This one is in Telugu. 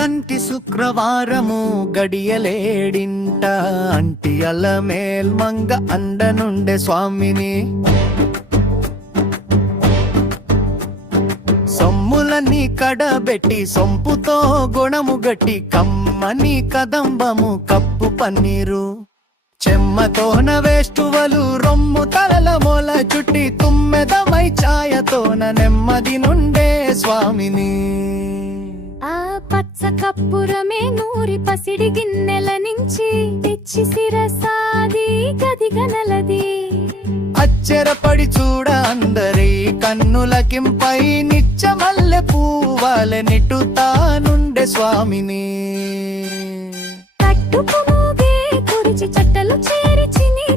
కంటి శుక్రవారము గడియలేడింట అంటి అలమేల్ మంగ అండనుండే స్వామిని సొమ్ములన్నీ కడబెట్టి సొంపుతో గుణము గట్టి కమ్మని కదంబము కప్పు పన్నీరు చెమ్మతోన వేష్టువలు రొమ్ము తలల మొల చుట్టి తుమ్మెదమై ఛాయతోన నెమ్మది నుండే స్వామిని ఆ పచ్చ కప్పురమే నూరి పసిడి గిన్నెల నుంచి తెచ్చి శిరసాది గదిగనలది అచ్చెరపడి చూడ అందరి కన్నులకింపై నిత్యమల్లె పూవాల నిట్టుతానుండే స్వామిని కట్టుకుమోగే కురిచి చట్టలు చేరిచిని